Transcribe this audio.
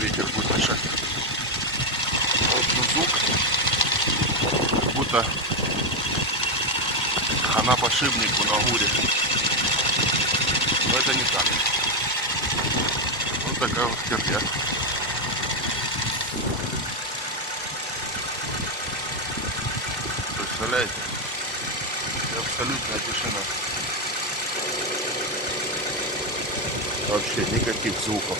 ветер будет мешать. Вот звук, как будто хана подшипнику на гуре. Но это не так. Вот такая вот херня. Представляете? И абсолютная тишина. Вообще никаких звуков.